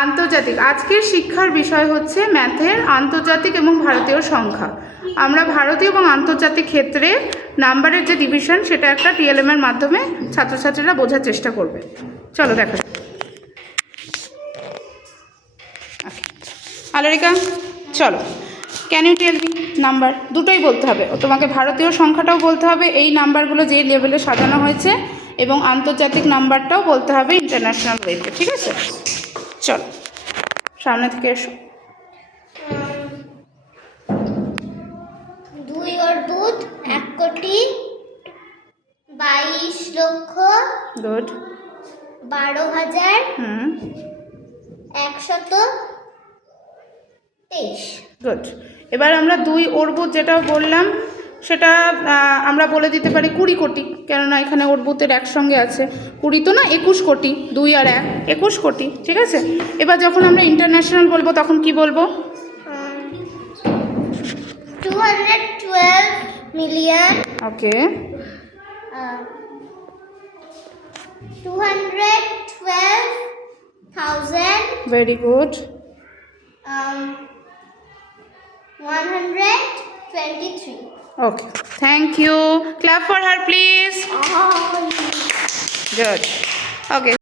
আন্তর্জাতিক, আজকের শিক্ষার বিষয় হচ্ছে ম্যাথের আন্তর্জাতিক এবং ভারতীয় সংখ্যা। আমরা ভারতীয় এবং আন্তর্জাতিক ক্ষেত্রে নাম্বারের যে ডিভিশন সেটা একটা টিএলএম এর মাধ্যমে ছাত্রছাত্রীরা বোঝার চেষ্টা করবে। চলো দেখা যাক। আলোরিকা চলো, can you tell me number? দুটোই বলতে হবে, তোমাকে ভারতীয় সংখ্যাটাও বলতে হবে এই নাম্বারগুলো যে লেভেলে সাজানো হয়েছে, এবং আন্তর্জাতিক নাম্বারটাও বলতে হবে ইন্টারন্যাশনাল ওয়েতে। ঠিক আছে, চলো সামনে থেকে এসো। 2 और 2 1 কোটি 22 লক্ষ গুড 12,123। গুড। এবার আমরা 2 অর্বুদ যেটা বললাম সেটা আমরা বলে দিতে পারি 20 কোটি, কেননা এখানে অর্বুদের একসঙ্গে আছে। 20 তো না, 21 কোটি, 2 আর 1 21 কোটি। ঠিক আছে, এবার যখন আমরা ইন্টারন্যাশনাল বলবো তখন কি বলবো? 212 million. Okay, 212,000 very good. 123। Okay, thank you. Clap for her please. Good. Okay.